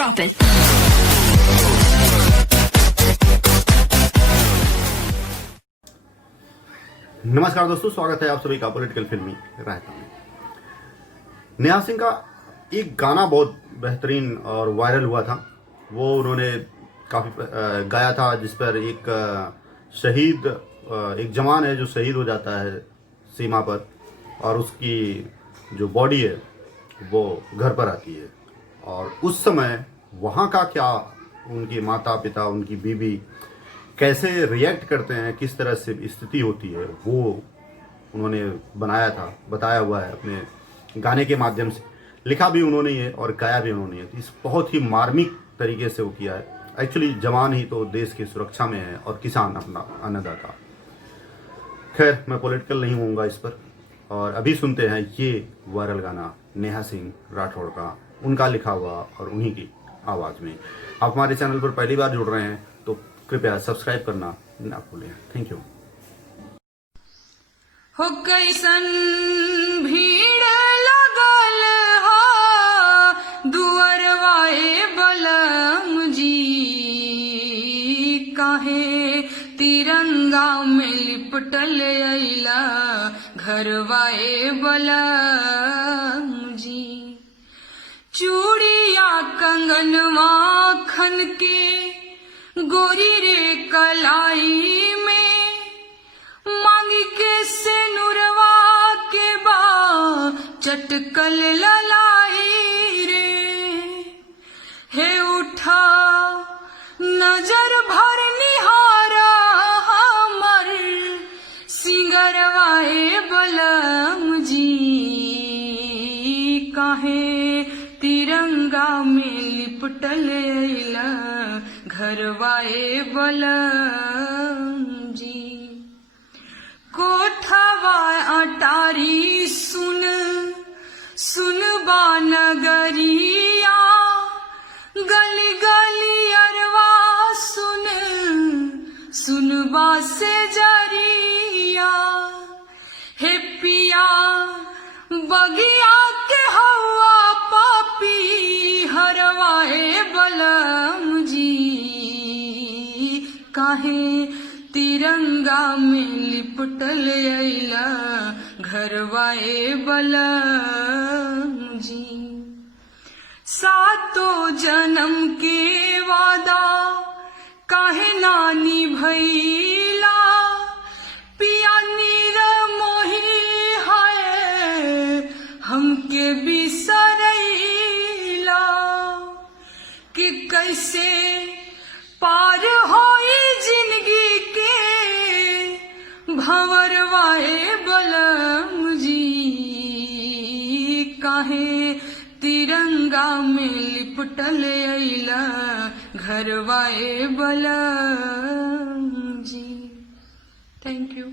Drop it. नमस्कार दोस्तों, स्वागत है आप सभी का पॉलिटिकल फिल्मी रायता में। नेहा सिंह का एक गाना बहुत बेहतरीन और वायरल हुआ था। वो उन्होंने काफ़ी गाया था, जिस पर एक शहीद, एक जवान है जो शहीद हो जाता है सीमा पर, और उसकी जो बॉडी है वो घर पर आती है। और उस समय वहाँ का क्या, उनके माता पिता, उनकी बीवी कैसे रिएक्ट करते हैं, किस तरह से स्थिति होती है, वो उन्होंने बनाया था, बताया हुआ है अपने गाने के माध्यम से। लिखा भी उन्होंने है और गाया भी उन्होंने है। इस बहुत ही मार्मिक तरीके से वो किया है। एक्चुअली जवान ही तो देश की सुरक्षा में है और किसान अपना अन्नदाता। खैर, मैं पॉलिटिकल नहीं होऊंगा इस पर। और अभी सुनते हैं ये वायरल गाना नेहा सिंह राठौड़ का, उनका लिखा हुआ और उन्हीं की आवाज़ में। आप हमारे चैनल पर पहली बार जुड़ रहे हैं तो कृपया सब्सक्राइब करना ना भूलें। Thank you. हो कैसन भीड़ लगल हा दुअरवाए बलम जी, काहे तिरंगा में लिपटल अइला घरवाए बलम जी। चूड़िया कंगनवा खन के गोरी रे कलाई में, मांगी के से नुरवा के बा चटकल ललाई रे। हे उठा नजर भर निहारा हमर सिंगरवाए बलम जी, काहे तिरंगा में लिपटल अइला घरवाए बलम जी। कोठवा अटारी सुन सुन बा नगरिया, गली गली अरवा सुन सुन बा से जरिया। हे पिया बगिया के हवा पापी हरवाए बलम जी, काहे तिरंगा में लिपटल अइला घरवाए बलम जी। सातों जन्म के वादा काहे नानी भैला, पिया नीर मोही है हमके बिसरैला। कि कैसे पार होई जिंदगी के भंवरवाए बलम जी, काहे तिरंगा में लिपटल अइला घरवाए बलम जी। Thank you.